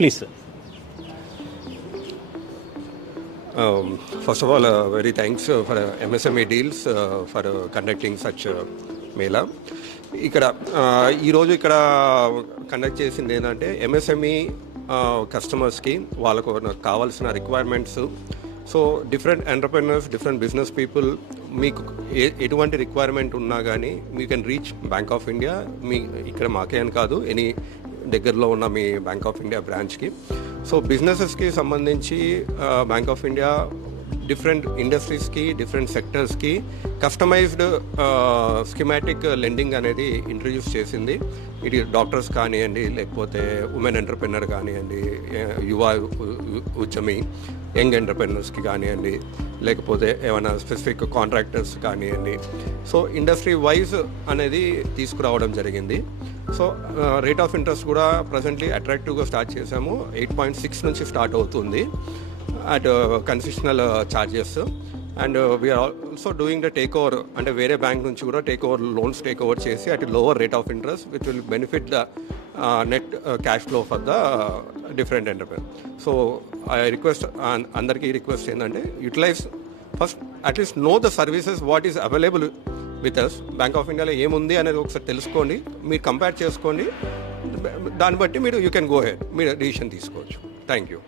Please, sir. First of all, very thanks for MSME Deals for conducting such Mela. ఇక్కడ ఈరోజు ఇక్కడ conduct చేసింది ఏంటంటే ఎంఎస్ఎంఈ కస్టమర్స్కి వాళ్ళకు కావాల్సిన requirements. So different entrepreneurs, different business people, మీకు ఎటువంటి రిక్వైర్మెంట్ ఉన్నా కానీ మీ can reach Bank of India. మీ ఇక్కడ మాకే అని కాదు, ఎనీ దగ్గరలో ఉన్న మీ బ్యాంక్ ఆఫ్ ఇండియా బ్రాంచ్కి. సో బిజినెసెస్కి సంబంధించి బ్యాంక్ ఆఫ్ ఇండియా డిఫరెంట్ ఇండస్ట్రీస్కి, డిఫరెంట్ సెక్టర్స్కి కస్టమైజ్డ్ స్కీమాటిక్ లెండింగ్ అనేది ఇంట్రడ్యూస్ చేసింది. ఇది డాక్టర్స్ కానివ్వండి, లేకపోతే ఉమెన్ ఎంటర్ప్రెన్యూర్ కానివ్వండి, యువ ఉద్యమి యంగ్ ఎంటర్ప్రెన్యూర్స్కి కానివ్వండి, లేకపోతే ఏమైనా స్పెసిఫిక్ కాంట్రాక్టర్స్ కానివ్వండి. సో ఇండస్ట్రీ వైజ్ అనేది తీసుకురావడం జరిగింది. సో రేట్ ఆఫ్ ఇంట్రెస్ట్ కూడా ప్రజెంట్లీ అట్రాక్టివ్గా స్టార్ట్ చేసాము. 8.6 నుంచి స్టార్ట్ అవుతుంది at concessional charges. And we are also doing the take over, అంటే వేరే బ్యాంక్ నుంచి కూడా take over loans take over చేసి at lower rate of interest which will benefit the net cash flow for the different enterprise. So I request, అందరికీ request ఏంటంటే utilise first, at least know the services what is available with us. Bank of ఇండియాలో ఏముంది అనేది ఒకసారి తెలుసుకోండి, మీరు compare చేసుకోండి, దాన్ని బట్టి మీరు యూ కెన్ గో హెడ్, మీరు డిసిషన్ తీసుకోవచ్చు. Thank you.